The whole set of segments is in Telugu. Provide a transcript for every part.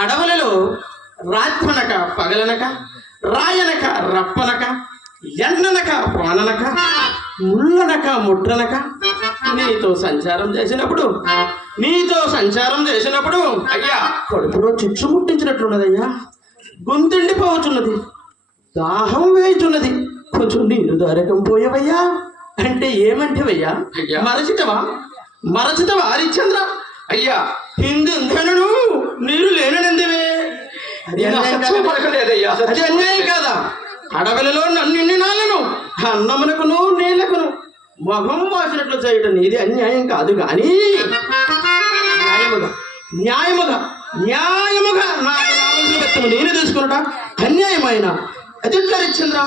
అడవులలో రాత్రనక పగలనక రాయనక రప్పనక ఎండనక వాననక ముళ్ళనక ముట్రనక నీతో సంచారం చేసినప్పుడు అయ్యా కడుపులో చిచ్చు ముట్టించినట్లున్నదయ్యా. గొంతుండిపోవచ్చున్నది, దాహం వేయుచున్నది, కొంచెం నీరు దారకం పోయేవయ్యా అంటే ఏమంటేవయ్యా? మరచితవా హరిశ్చంద్ర? అయ్యా హిందెందును నీరు లేననెందువే? అది అన్యాయం కాదా? అడవులలో నన్ను నాళ్ళను అన్నమునకును నీళ్లకును మొహం వాసినట్లు చేయటం నీది అన్యాయం కాదు. కానీ న్యాయముగా నాకు రావాల్సిన వ్యక్తులు నేను తీసుకున్నట అన్యాయమైన అది ఎట్లా హరిశ్చంద్ర?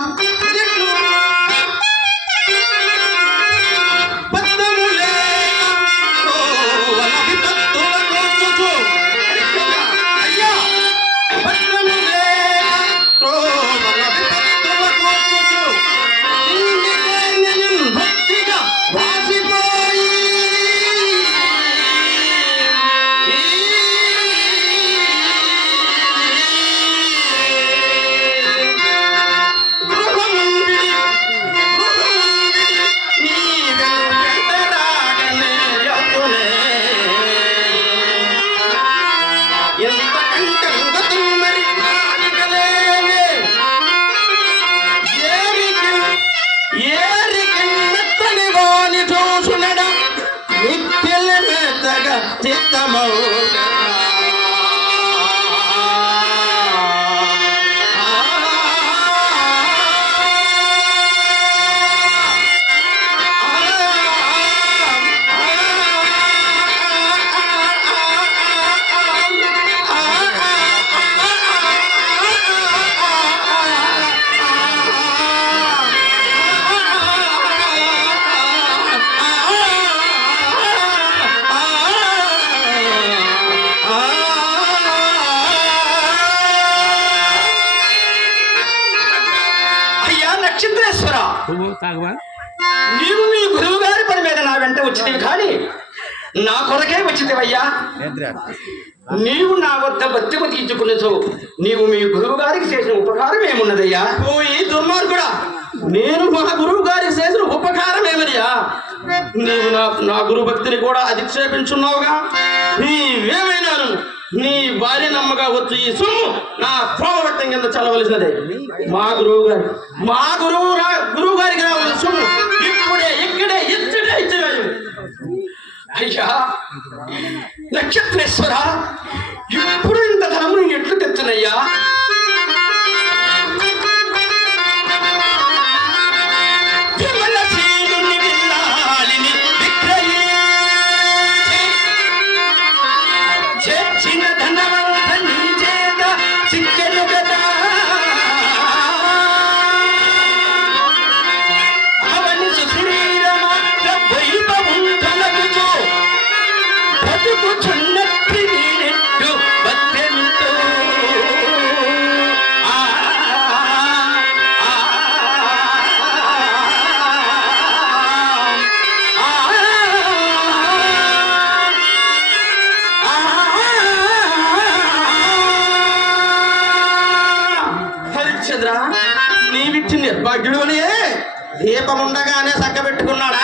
నక్షత్రేశ్వర, నీవు మీ గురువు గారి పని మీద నా వెంట వచ్చినవి కానీ నా కొరకే వచ్చినవయ్యా. నీవు నా వద్ద బతికు తీర్చుకున్నచో నీవు మీ గురువు గారికి చేసిన ఉపకారం ఏమున్నదయ్యా? ఈ దుర్మార్గుడా, నేను మా గురువు గారికి చేసిన ఉపకారం ఏమనియా? నీవు నా గురు భక్తిని కూడా అధిక్షేపించున్నావుగా. నీవేమైనాను నీ భార్య నమ్మగా వచ్చి ఈ సొమ్ము నా ప్రోగవట్టం కింద చల్లవలసినదే. మా గురువు గారికి రావాల్సిన సొమ్ము ఇప్పుడే ఇక్కడే ఇచ్చవేయు. అయ్యా నక్షత్రేశ్వర, ఇప్పుడు ఇంత ధనము ఎట్లు తెచ్చునయ్యా? నీవిచ్చి నిర్భాగ్యుడునే దీపం ఉండగానే చక్క పెట్టుకున్నాడా?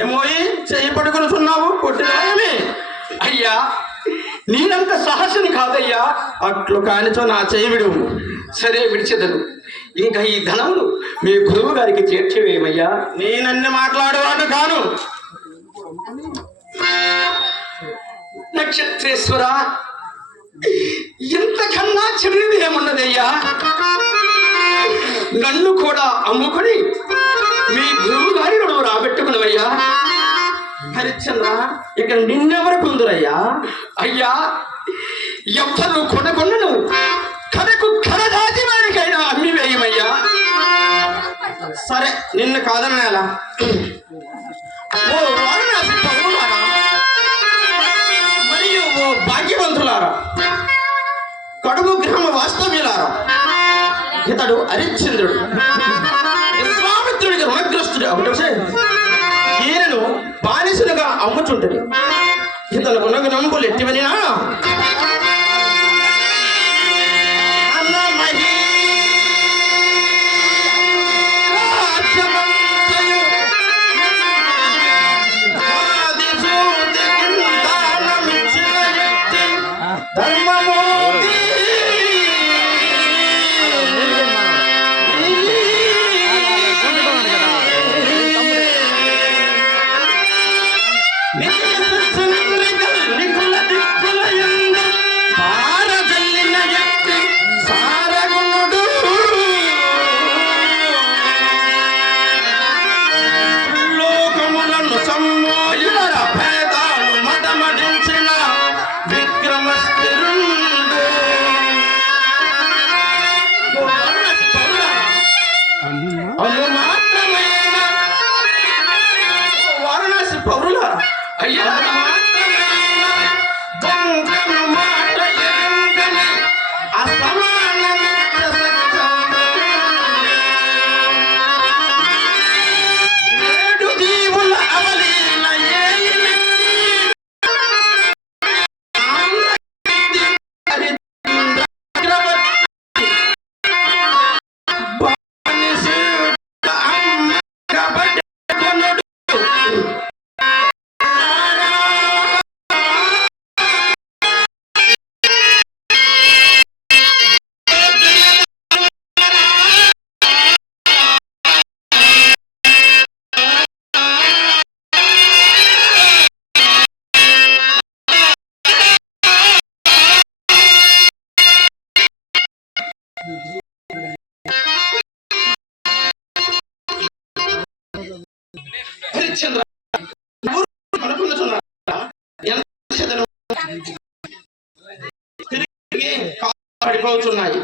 ఏమోయి చెయ్యి పట్టుకున్నావు కొట్టినాయమే? అయ్యా నేనంత సాహసిని కాదయ్యా. అట్లు కానిచో నా చేయి విడువు. సరే విడిచెదను. ఇంకా ఈ ధనమును మీ గురువు గారికి చేర్చేవేమయ్యా? నేనన్ని మాట్లాడేవాడు కాను. నక్షత్రేశ్వర, ఇంతకన్నా చిన్నది ఏమున్నదయ్యా? నన్ను కూడా అమ్ముకొని మీ గురువు గారి నువ్వు రాబెట్టుకున్నావయ్యా. హరిశ్చంద్ర, ఇక నిన్నెవరు కొందరయ్యా? అయ్యా, ఎవ్వరు కొనకొన్నను కనకు కరదాచి వాడికైనా అమ్మి వేయమయ్యా. సరే, నిన్ను కాదనేలా. ఓ వారణాసి పౌరులారా మరియు ఓ భాగ్యవంతులారా, కడుగు గ్రామ వాస్తవ్యులారా, ఇతడు హరిశ్చంద్రుడు, విశ్వామిత్రుడికి రుణగ్రస్తుడు ఒకటే. ఈయనను బానిసలుగా అమ్ముచుంటది. ఇతను గుణగ నమ్ములు ఎట్టివనినా అయ్యా హరిశ్చంద్ర, తిరిగి పడిపోతున్నాయి.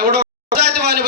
ఎవడో వాని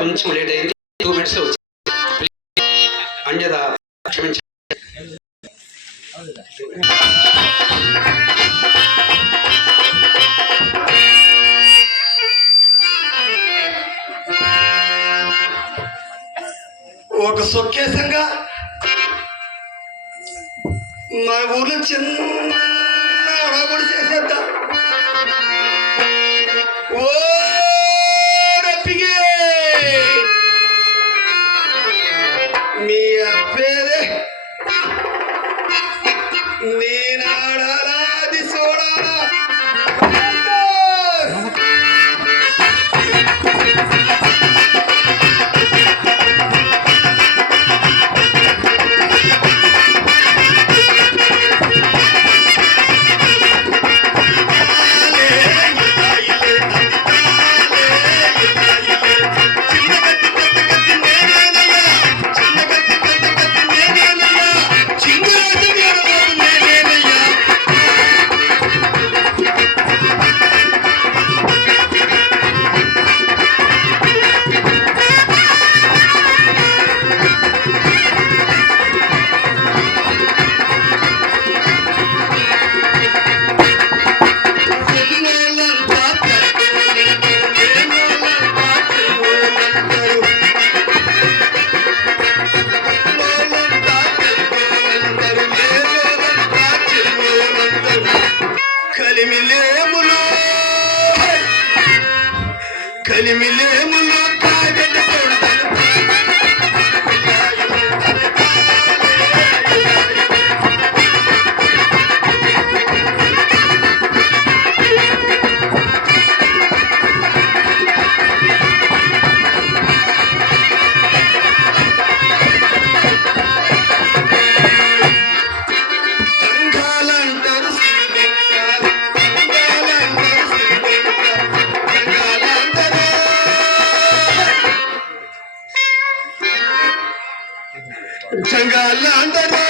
కొంచెం లేట్ అయింది. 2 minutes లో అన్యదా క్షమించండి. ఒక సొక్కేసంగా మా ఊర్లో చిన్న అడగొడి చేసేద్దా. ఓ రప్పిగే మీ అప్పేదే నేనాడాలా అది చూడాలా. మెలిమిలేములో కాగెట్టి సంఘాలందరూ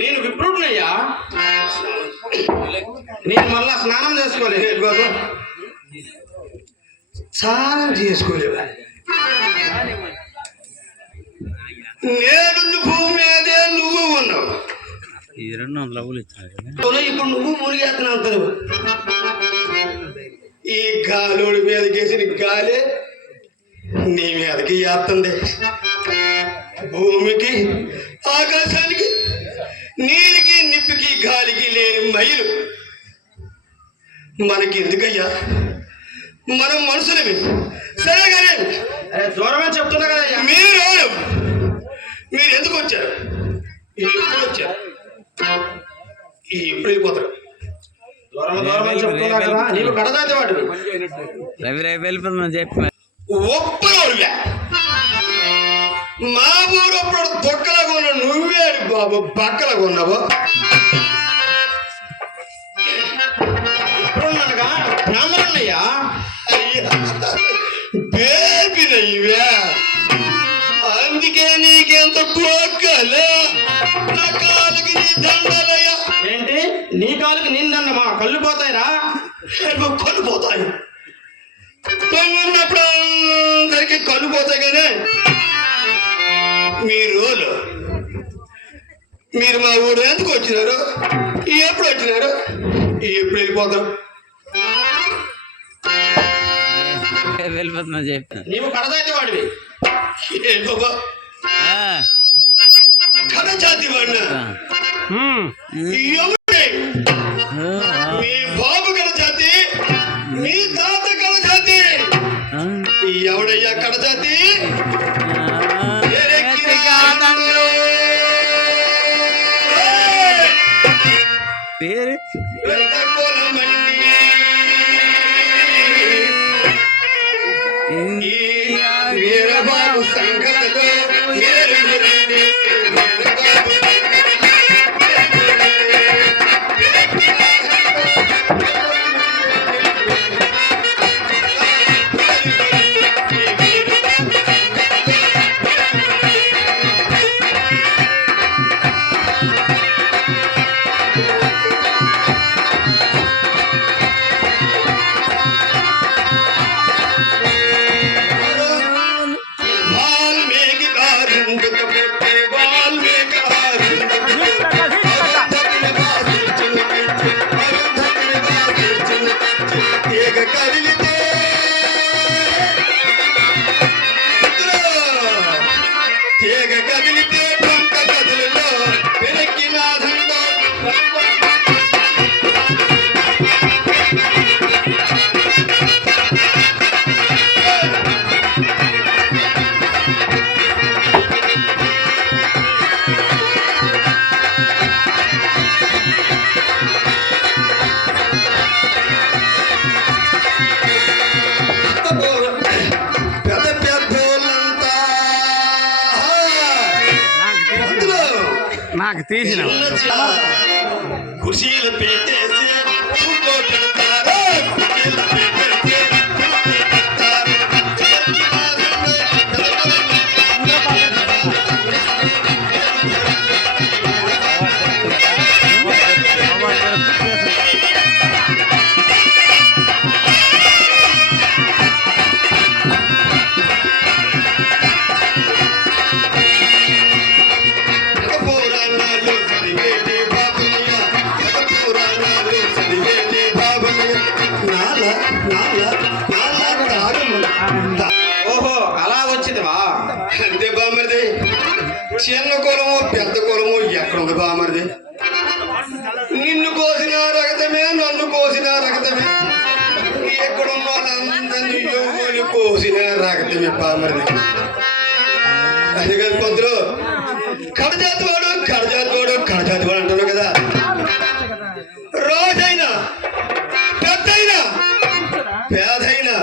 నేను విప్రుడినయ్యా. నేను మళ్ళా స్నానం చేసుకోలేదు బాబు. స్నానం చేసుకోలేదు. నేను భూమి మీదే నువ్వు ఉన్నావు. ఇప్పుడు నువ్వు మునిగేస్తున్నావు. ఈ గాలోడి మీదకేసిన గాలి నీ మీదకి ఏస్తుంది. భూమికి ఆకాశానికి నీరికి నిప్పికి గాలికి లేని మైలు మనకి ఎందుకయ్యా? మనం మనుషులమే సరే కానీ దూరమే చెప్తున్నా కదా. మీరు ఎందుకు వచ్చారు? ఎప్పుడు వచ్చారు? ఎప్పుడు వెళ్ళిపోతారు? దూరం చెప్తున్నా కదా. నీవు కడదాతే వాటివి ఒప్పగా మా ఊరు అప్పుడు దొక్కలాగా ఉన్నావు. నువ్వే బాబు పక్కలాగా ఉన్నావు. బ్రాహ్మణయ్యా. బేబినయ్యా, అందుకే నీకెంత పోక్కలే. నా కాలుకి నీ దండలయ్యా. ఏంటి నీ కాలుకి నేను దండమా? కళ్ళు పోతాయిరా. కళ్ళు పోతాయి. ఉన్నప్పుడు అందరికి కళ్ళు పోతాయి. కానీ మీరు మా ఊరు ఎందుకు వచ్చినారు? ఎప్పుడు వచ్చినారు? ఎప్పుడు వెళ్ళిపోతారు? వెళ్ళిపోతున్నా చెప్పి నీవు కడదైతే వాడివి. బాబా కడ జాతి వాడినా? మీ బాబు కడ కొలమండి ఈ వీరబాబు సంగతిలో ఏరుగురండి వీరబాబు వాల్మీకి కారుందుకు పెట్టి వాల్మీకి కారుందుకు తీగ కదిలితే తీగ కదిలితే కొంత కదులలో వెనక్కి నాదంలో పెద్ద పెద్దోళ్ళంతా అందులో నాకు తీసిన కుర్చీలు పెట్టేసి ఊళ్ళో పెడతారు. కుర్చీలు పెట్టేసి ఊళ్ళో పెడతారు. పురాణాలు చదివేటి బాబుయ్య, పురాణాలు చదివేటి బాబుయ్య. నాల నాల నాల తాగము. ఓహో అలా వచ్చిందివా? అంతే బామరిది. చిన్న కులము పెద్ద కులము ఎక్కడుంది బామరిది? నిన్ను కోసిన రక్తమే నన్ను కోసిన రక్తమే ఎక్కడున్న వాళ్ళందరినీ యువకులు కోసిన రక్తమే బామరిది. అది కాదు పంతులు, కడజాతి వాడు కడజాతి వాడు కడజాతి వాడు అంటున్నావు కదా. రోజైనా పెద్దయినా పేదైనా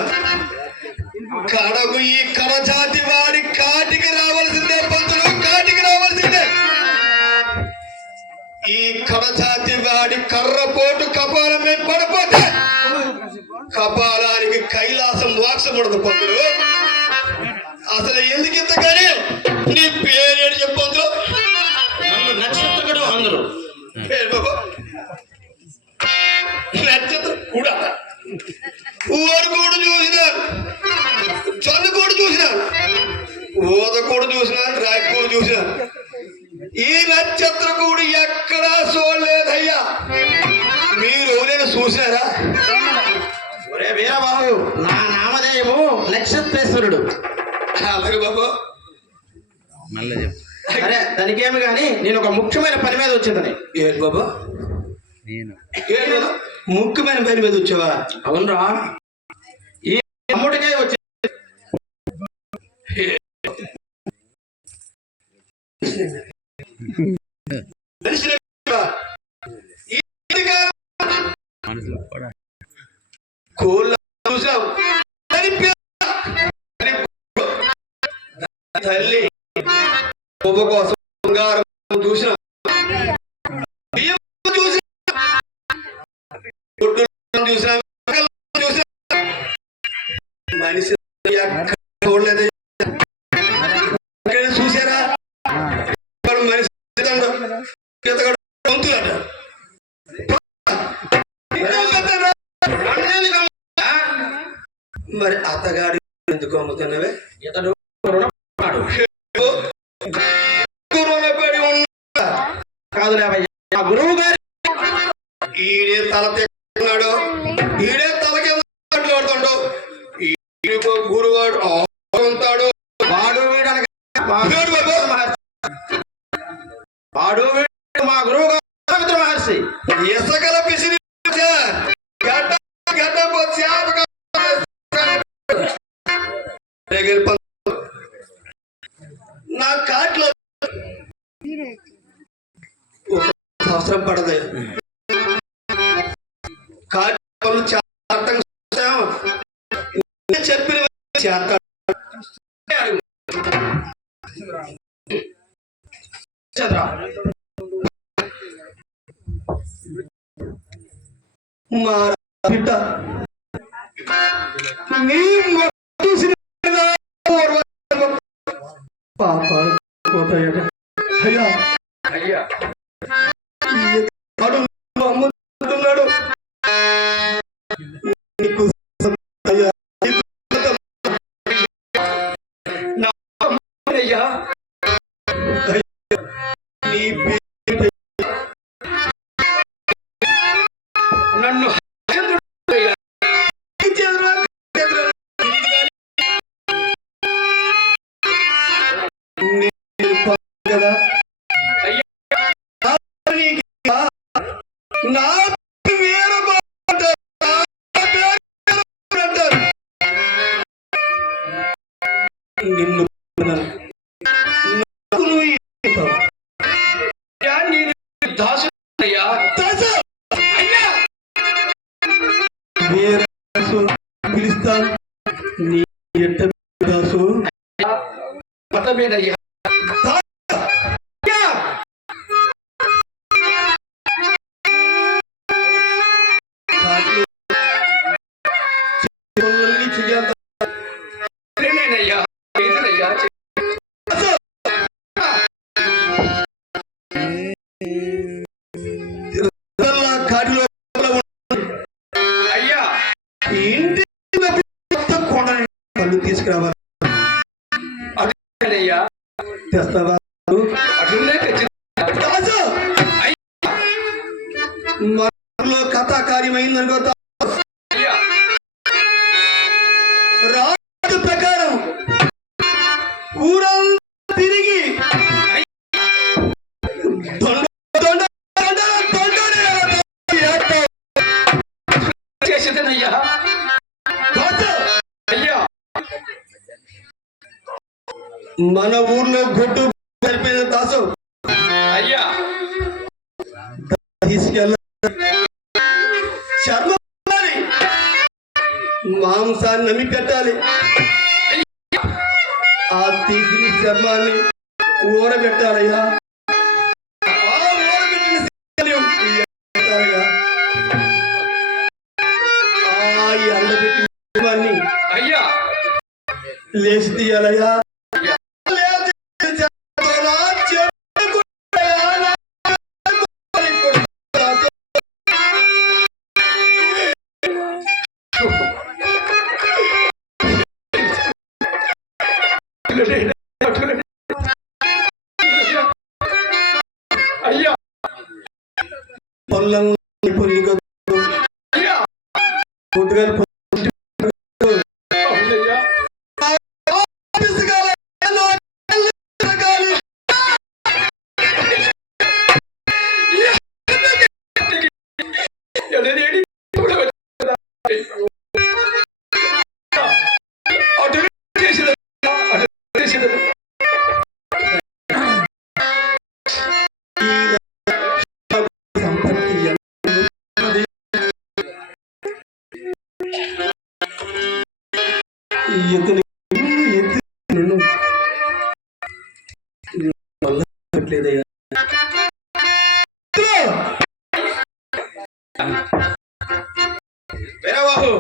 కడకు ఈ కడజాతి వాడి కాటికి రావాల్సిందే పంతులు, కాటికి రావాల్సిందే. ఈ కడజాతి వాడి కర్రపోటు కపాలం మీద పడిపోతే కపాలానికి కైలాసం మోక్షం ఉండదు పంతులు. అసలు ఎందుకు ఇంతగానే నీ పేరేడు చెప్పొద్దు. నన్ను నక్షత్రుడు అందరూ పేరు బాబు నక్షత్రం కూడా ఊరుకోడు చూసినారు, చందుకోడు చూసినారు, ఊదకోడు చూసినారు, రాయకోడు చూసినారు. ఈ నక్షత్రకూడు ఎక్కడా చూడలేదయ్యా. మీరు ఎవరైనా చూసినారా? ఒరే వీరబాబు, నా నామధేయము నక్షత్రేశ్వరుడు. అలాగే బాబు. మళ్ళీ చెప్పు. అరే దానికేమి గాని నేను ఒక ముఖ్యమైన పని మీద వచ్చిందని. ఏంటి బాబు? నేను ఏంటి ముఖ్యమైన పని మీద వచ్చావా? అవునరా, ఈ అమ్ముడికే వచ్చి మనసులో కూడా కోళ్ళ చూసావు తల్లి బొబ్బ కోసం బంగారం చూసిన బియ్యం చూసిన చూసిన చూసిన మనిషి ఎక్కడ చూడలేదు. చూసారా మనిషి పొంతులట. మరి అత్తగాడి ఎందుకు అమ్ముతున్నావే? ఇతడు రుణపడు రుణపడి ఉన్నా కాదులేవయ్యా, ఆ గురువు గారి ఈడే తల తెస్తున్నాడు, ఈడే తలకి మాట్లాడుతాడు. ఈడికో గురువాడు ఉంటాడు. వాడు వీడు అనగా వీడు బాబు. వాడు వీడు మా గురువు గారు విశ్వామిత్ర మహర్షి. ఇసకల పిసిరి గడ్డ గడ్డ నా కాట్లో ఒక సంవత్సరం పడదు. కార్యక్రమాలు చాలా చెప్పిన చేస్తాడు. మా బిడ్డ నీ పాప అయ్యా అయ్యా అమ్ముతున్నాడు నీకు అయ్యా నీ నన్ను కదా అయ్యా నా వేరే అంటారు నిన్ను దాసు అయ్యా అయ్యా వేరే పిలుస్తాను నీ ఎట్ట దాసు మతమేనయ్యా నేనేనయ్యా ఇతనయ్యా కాటిలో అయ్యా ఇంటి కొండ పళ్ళు తీసుకురావాలి అదేనయ్యా తెస్తావా అటునే తెచ్చి మనలో కథా కార్యమైందనుకో అయ్యా రాజు ప్రకారం ఊరంతా తిరిగి చేసేదనయ్యా అయ్యా మన ఊర్లో గొడ్డు కలిపేది దాసు అయ్యా తీసుకెళ్ళ చర్మం మాంసాన్ని నమ్మి పెట్టాలి. ఆ తీసిన చర్మాన్ని ఊరబెట్టాలయ్యా. ఆ ఊరబెట్టిన పెట్టాలయ్యా. ఆ ఎండబెట్టిన చర్మాన్ని అయ్యా లేచి తీయాలయ్యా. అయ్యా పొలం పొల్లిగా అయ్యా పొద్దుగా అవునయ్యా లేదయ్యా. వేరవాహు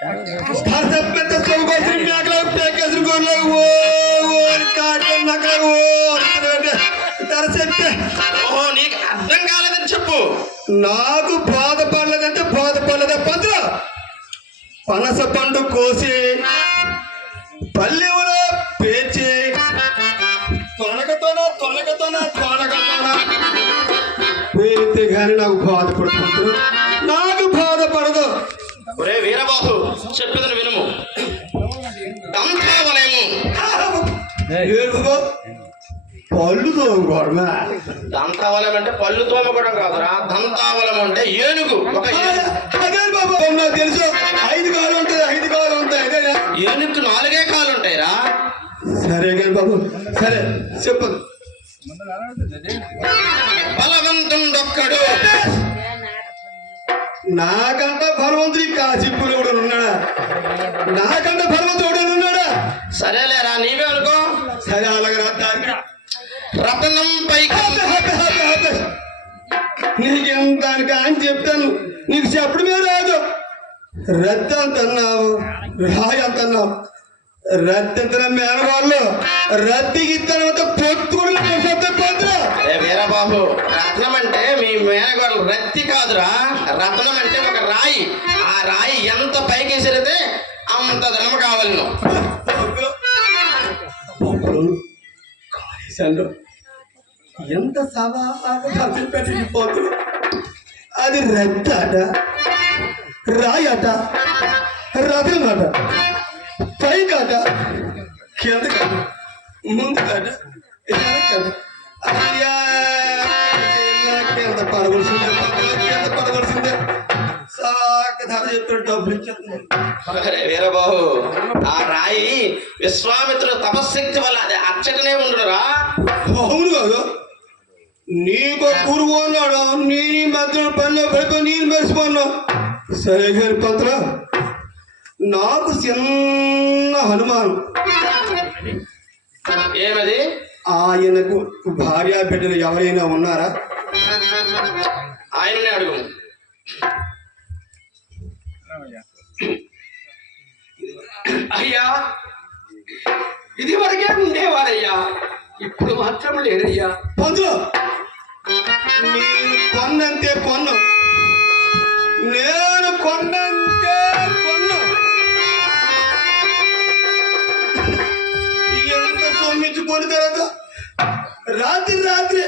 పెద్ద చౌకొచ్చిన మేకలు పేకేసిన గొర్రెలు ఓ కాట్లు నగలు ధర చెప్తే ఓహో నీకు అర్థం కాలేదని చెప్పు. నాకు బాధపడలేదంటే బాధపడలేదా పంతులు? పనస పండు కోసి పల్లెములో పేర్చి తొనకతోన పేరితే కానీ నాకు బాధపడుతుంది, నాకు బాధపడదు. ఒరే వీరబాబు చెప్పేదని వినుము. దంతావలేము. ఏడుగో పళ్ళు తోముకోవడమే. దంతావలం అంటే పళ్ళు తోముకోవడం కాదురా, దంతావలం అంటే ఏనుగు. ఒక అదే బాబు నాకు తెలుసు, 5 కాలు ఉంటాయి, 5 కాలు ఉంటాయి. అదేనా ఏనుగు 4 కాలు ఉంటాయిరా. సరే కానీ బాబు, సరే చెప్పదు. బలవంతుండొక్కడు. నాకంట బలవంతుడి కాశీపులు కూడా ఉన్నాడా? నాకంట బలవంతుడు ఉన్నాడా? సరేలేరా నీవే అనుకో. సరే అలాగే రాత్రి రతనం పైకి నీకేం దానికి అని చెప్తాను, నీకు చెప్పడమే రాదు. రద్దు అంత అన్నావు, రాయి అంత అన్నావు. రద్దు ఎంత మేనవాళ్ళు రద్దికి ఇస్తానంత పొత్తు కూడా పొద్దురా. వీరబాబు రత్నం అంటే మీ మేనగోడలు రత్తి కాదురా. రత్నం అంటే ఒక రాయి. ఆ రాయి ఎంత పైకి విసిరితే అంత ధనం కావాలి నువ్వు. ఎంత సవాలుగా పోతుంది. అది రద్దు అట, రాయి అట, రథం అట, పైకట, కిందకట, ముందుకట, కింద పడవలసిందే, కింద పడవలసిందే. సాక ధర చెప్తాడు, డబ్బులు ఇచ్చేస్తున్నాడు. వీరబాబు ఆ రాయి విశ్వామిత్రుడు తపశక్తి వల్ల అది అచ్చటనే ఉండురా. అవును కాదు, నీకు గురువు అన్నాడు, నేను మధ్యలో పనిలో పడిపోయి నేను మర్చిపోన్నా. సరే గారి పత్ర, నాకు చిన్న హనుమానం. ఏమది? ఆయనకు భార్య బిడ్డలు ఎవరైనా ఉన్నారా? ఆయననే అడుగు. అయ్యా ఇది వరకే ఉండేవారయ్యా, ఇప్పుడు మాత్రం లేరయ్యా. పంతులు, నేను కొన్నంతే కొన్ను, నేను కొన్నంతే కొన్ను. ఎంత సొమ్మించుకొని తర్వాత రాత్రి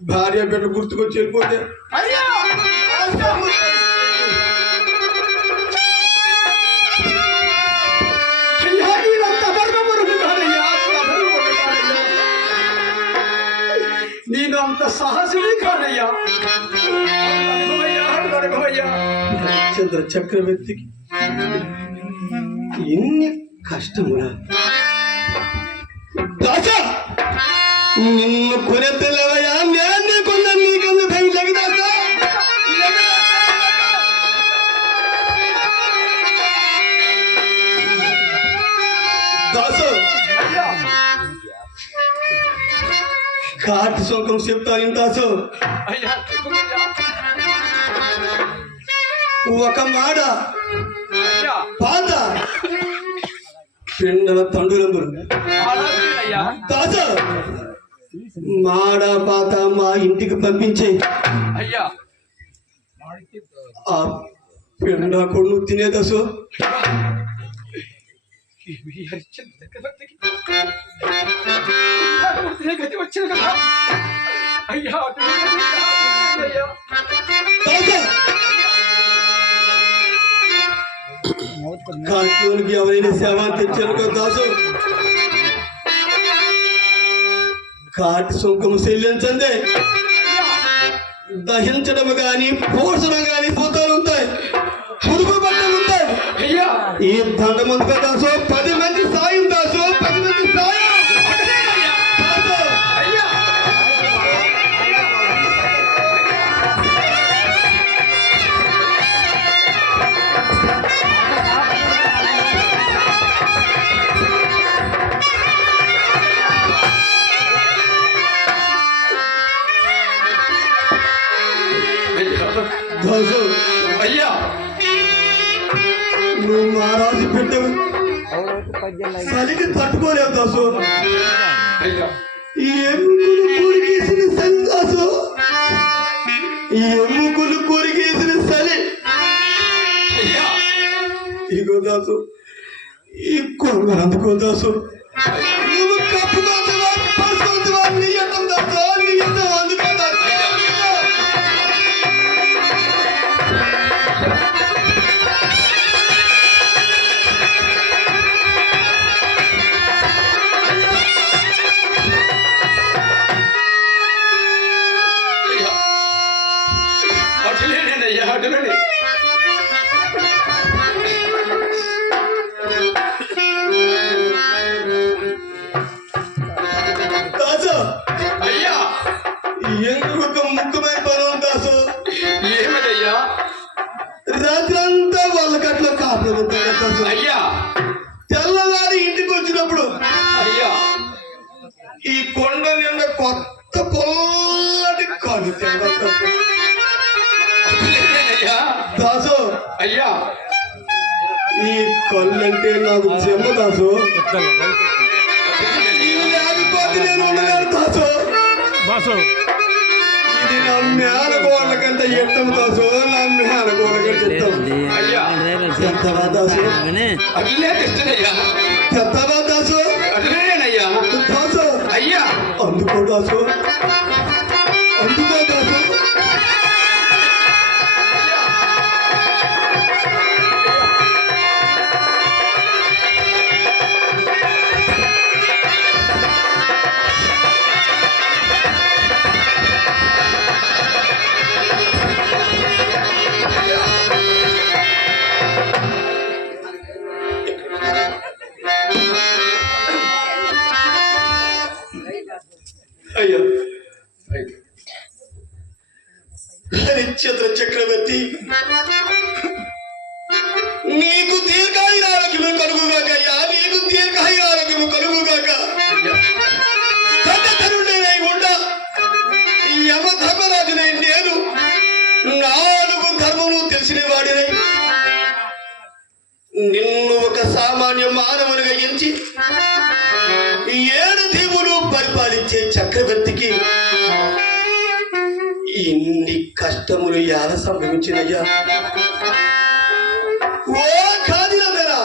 భార్య బిడ్డ గుర్తుకొచ్చి వెళ్ళిపోతే అయ్యా నేను అంత సాహసుని కాదయ్యా. చంద్ర చక్రవర్తికి ఎన్ని కష్టములా. దాసా నిన్ను కొనే పిల్లవయ్యా, నేను కొన్నా నీకందు భయం లగదాసా. దాసు కాటి సొంతం చెప్తాను దాసు. ఒక మాడ పాత పిండల తండ్రులందరూ దాసు మాడ పాత మా ఇంటికి పంపించే ఆ పిండ కొడు తినే దాసు. వచ్చింది కదా అయ్యా. కాట్లోనికి ఎవరైనా సేవ తెచ్చారు దాసు, కాటి సొంకము చెల్లించండి. దహించడం గాని పోషణ గాని పోతాలు ఉంటాయి, పురుగు బట్టలు ఉంటాయి. ఈ దండ ముందు దాసు 10 మంది సాయం దాసు, 10 మంది సాయం. దాసు పెట్టావు చలికి తట్టుకోలేవు దాసు అయ్యా ఈ ఎముకలు కొరికేసిన చలి దాసు ఈ ఎముకలు కొరికేసిన చలి అయ్యా ఇగో దాసు ఈ కొంగలు అందుకో దాసు నువ్వు కప్పుకోవద్దువా పరుచుకోవద్దువా నీ ఎత్తం దాసు నీ ఎత్తం అందుకో దాసు అటులేనయ్యా అటులేని దాసు అయ్యా ఎందుకు ముఖ్యమైన పని ఉంది దాసు ఏమిటయ్యా రాత్రంతా వాళ్ళ కట్ల కాపులు ఉంటాయి దాసు అయ్యా తెల్లవారి ఇంటికి వచ్చినప్పుడు అయ్యా ఈ కొండ నిండా కొత్త పొల్లటి కాలు అటులేనయ్యా దాసు అయ్యా ఈ కళ్ళంటే నాకు చెమ్మ దాసు లేకపోతే నేను ఉండలేను దాసు ఇది నా మేనగోళ్ళ కంటే ఎత్తం దాసు నా మేనగోళ్ళ కంటే ఎత్తం అయ్యా చెత్తవా దాసు అట్లే తెస్తున్నయ్యా చెత్తవా దాసు అటులేనయ్యా దాసు అయ్యా అందుకో దాసు అందుకో దాసు అయ్యా హరిశ్చంద్ర చక్రవర్తి నీకు దీర్ఘాయురారోగ్యము కలుగుగాక అయ్యా నీకు దీర్ఘాయురారోగ్యము కలుగుగాక తరుణై ఉండ యమ ధర్మరాజునై నేను 4 ధర్మములు తెలిసిన వాడినై నిన్ను ఒక సామాన్య మానవునిగా ఎంచి 7 దీవులు పరిపాలించే చక్రవర్తికి ఇన్ని కష్టములు ఎలా సంభవించినయ్యా ఓ కాదినందరా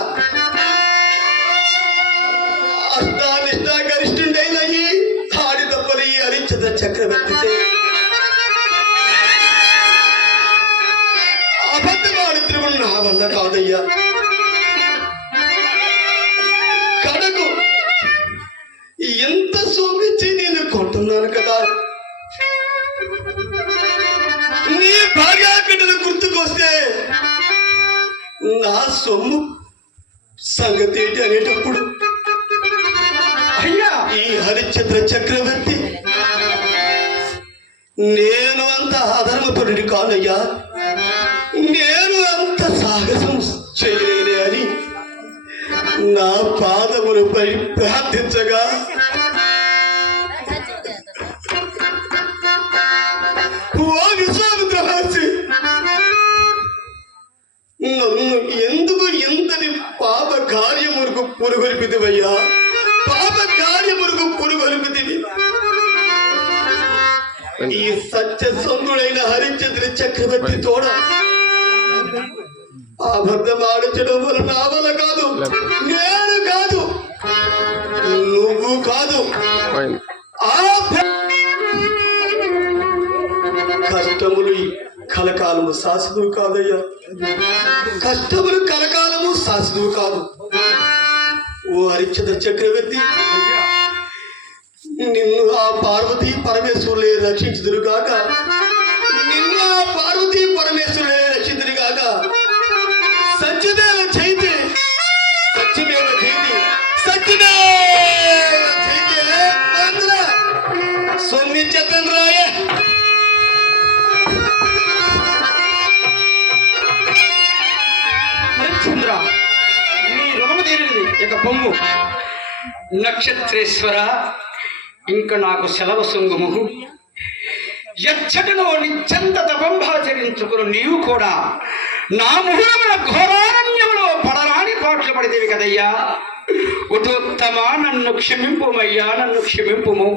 అష్టానిష్ట గరిష్ఠుడైన ఈ ఆడి తప్పని ఈ హరిశ్చంద్ర చక్రవర్తి అబద్ధమాడిత్రము నా వల్ల కాదయ్యా కడకు ఎంత సోమించి నేను కొంటున్నాను కదా నీ భార్యా బిడ్డలు గుర్తుకొస్తే నా సొమ్ము సంగతి ఏంటి అనేటప్పుడు అయ్యా ఈ హరిశ్చంద్ర చక్రవర్తి నేను అంత అధర్మపరుడి కానయ్యా నేను అంత సాహసం చేయలేనే అని నా పాదములపై ప్రార్థించగా ఓ విశ్వామిత్ర మహర్షి నన్ను ఎందుకు ఇంతటి పాప కార్యములకు పురుగొలిపిదివయ్యా పాప కార్యములకు పురుగొలిపిదివి ఈ సత్యసంధుడైన హరిశ్చంద్ర చక్రవర్తి తోడ అబద్ధం ఆడించడం వల్ల నా వల్ల కాదు నేను కాదు నువ్వు కాదు కష్టములు కలకాలము శాశ్వతము కాదయ్యా కష్టములు కలకాలము శాశ్వతము కాదు ఓ హరిశ్చంద్ర చక్రవర్తి నిన్ను ఆ పార్వతీ పరమేశ్వరులే రక్షించుదురుగాక నిన్ను ఆ పార్వతీ పరమేశ్వరులే రక్షించుదురుగాక సత్యదేవ చైతే సత్యదేవ చైతే సత్యదేవ చైతే సొమ్మి చెత్తన్ రాయ హరిశ్చంద్ర నీ రుణము తీరినది ఇక పొమ్ము నక్షత్రేశ్వర ఇంక నాకు సెలవు సొంగుము ఎచ్చటనో నిత్యంత తపంభాచరించుకుని నీవు కూడా నా ముహురమున ఘోరారణ్యములో పడరాని పాటు నోట్లు పడితేవి కదయ్యా. ఉత్తమ నన్ను క్షమింపుమయ్యా, నన్ను క్షమింపుము.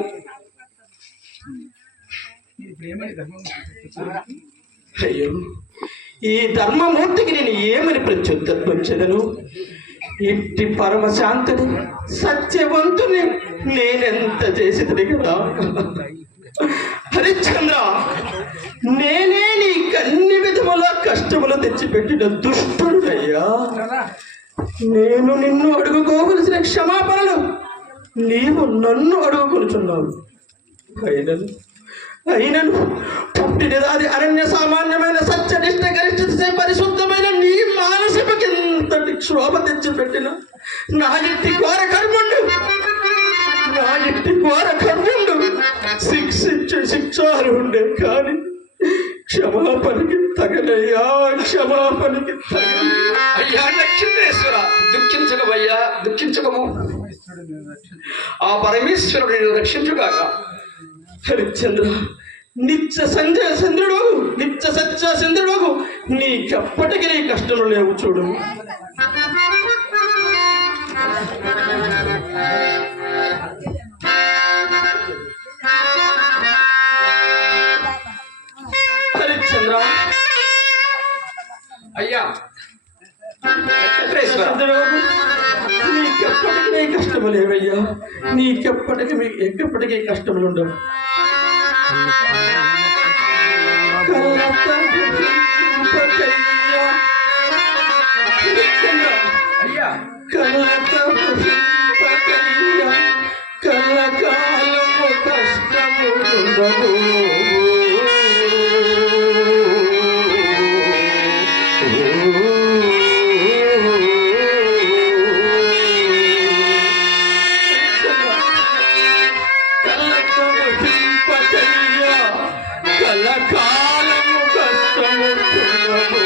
అయ్యో, ఈ ధర్మమూర్తికి నేను ఏమని ప్రత్యుత్తరించదను? ఇట్టి పరమశాంతుని సత్యవంతుని నేనెంత చేసేది కదా. హరిశ్చంద్ర, నేనే నీకు అన్ని విధముల కష్టములు తెచ్చిపెట్టిన దుష్టుడయ్యా. నేను నిన్ను అడుగుకోవలసిన క్షమాపణలు నీవు నన్ను అడుగుకొనుచున్నావు. అయినను పుట్టినదాది అరణ్య సామాన్యమైన సత్యనిష్ట గరిష్ట పరిశుద్ధమైన నీ మానసికకి ఎంతటి క్షోభ తెచ్చిపెట్టిన నా ఇంటి ఘోర కర్ముండు, నా ఇంటి ఘోర కర్ముండు శిక్షించే శిక్షార్హుండే కానీ క్షమాపణకి తగలయ్యా, క్షమాపణకి తగల. అయ్యా నక్షత్రేశ్వర, దుఃఖించకమయ్యా, దుఃఖించకము. ఆ పరమేశ్వరుడు నేను రక్షించుగాక. హరిశ్చంద్ర, నిత్య సంజయ చంద్రుడు, నిత్య సత్య చంద్రుడు, నీకెప్పటికీ నీ కష్టంలో లేవు చూడు. హరిశ్చంద్ర, అయ్యా నీకెప్పటికీ నీ కష్టము లేవయ్యా, నీకెప్పటికీ కష్టములు ఉండవు. కలకాలము కష్టములుండవు. కలకాలము కష్టములుండవు.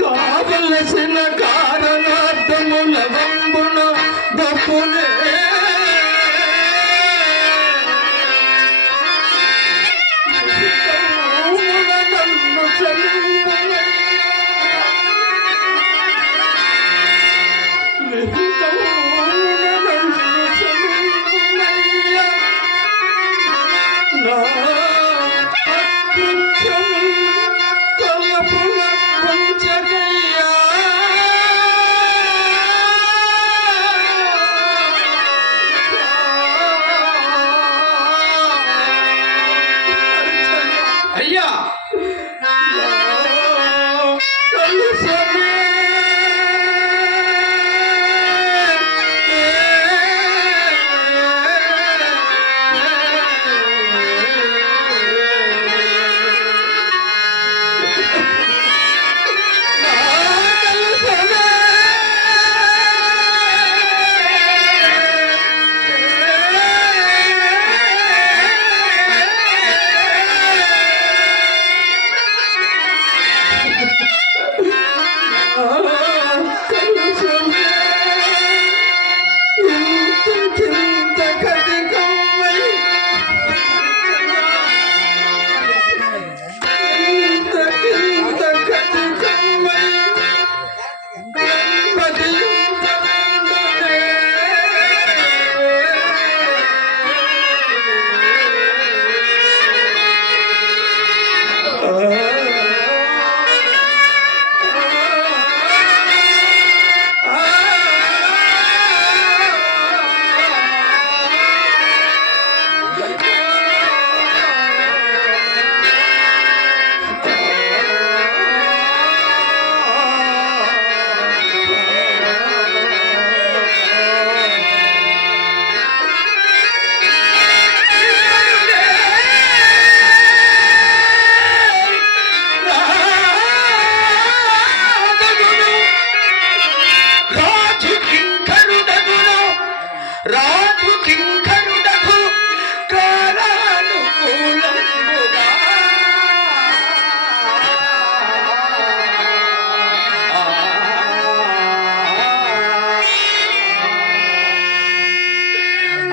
కావలసిన కారణార్థముల వంబున దప్పునే నన్ను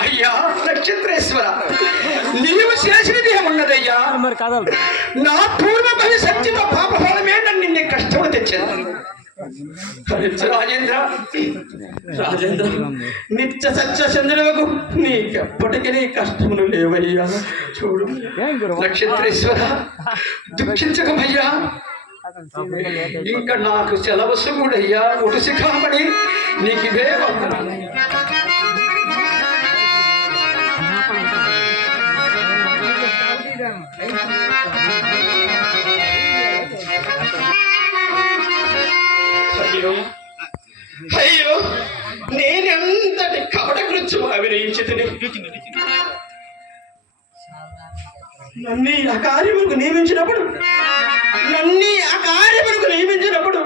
అయ్యా నక్షత్రేశ్వర, నీవు చేసినది ఏమున్నదయ్యా? మరి కదలు. నా పూర్వ భవిష్యత్తులో పాప ఫలమే నన్ను నిన్నే కష్టం తెచ్చాను. రాజేంద్ర రాజేంద్ర నిత్య సత్య చంద్రులకు నీకెప్పటికీ నీ కష్టములు లేవయ్యా. చూడు నక్షత్రేశ్వర, దుఃఖించకమయ్యా. ఇంకా నాకు సెలవు సుగుడయ్యా. ఉడుసి కామని నీకు ఇవే వందనాలు. అయ్యో అయ్యో, నేనెంతటి కపట కృత్యం అభినయించుతుని నన్ను ఆ కార్యములకు నియమించినప్పుడు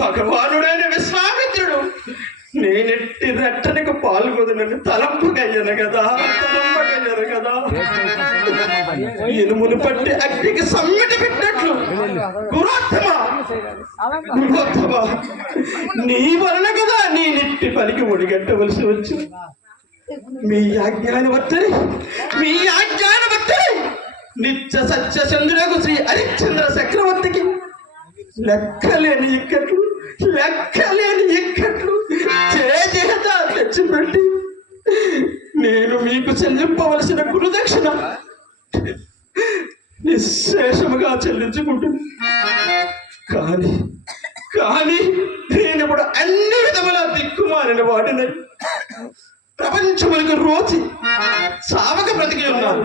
భగవానుడైన విశ్వామిత్రుడు నేనెట్టి రట్టనకు పాల్గొనని తలంపగయ్యను కదా. ఇనుమును పట్టి అగ్నికి సమ్మెట పెట్టినట్లు గురోత్తమా నీ వలన కదా నీ నెట్టి పనికి ఒడిగట్టవలసి వచ్చి మీ ఆజ్ఞానవర్తని నిత్య సత్య చంద్రులకు శ్రీ హరిశ్చంద్ర చక్రవర్తికి లెక్కలేని ఇక్కట్లు చేత తెచ్చిపెట్టి నేను మీకు చెల్లింపవలసిన గురుదక్షిణ నిశ్శేషముగా చెల్లించుకుంటుంది. కానీ నేను ఇప్పుడు అన్ని విధముల దిక్కుమాలిన వాడిని ప్రపంచములకు రోచి సావక బ్రతికి ఉన్నాను.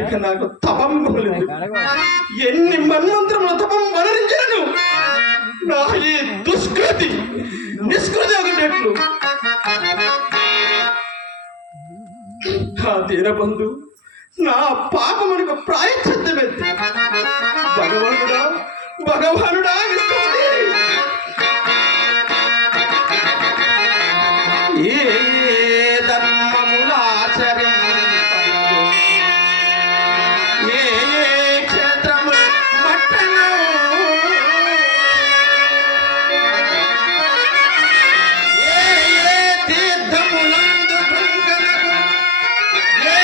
ఇక నాకు తపం లేదు. ఎన్ని మన్మంత్రముల తపం వనరించను నా ఈ దుష్కృతి నిష్కృతి ఒకటెట్లు. ఆ దీనబంధు నా పాపమునకు ప్రాయశ్చిత్తమెత్తి భగవానుడా విష్ణుమూర్తి, ఏ ధర్మములాచరింపను ఏ క్షేత్రము మట్టను ఏ తీర్థములందు బృంగనకు ఏ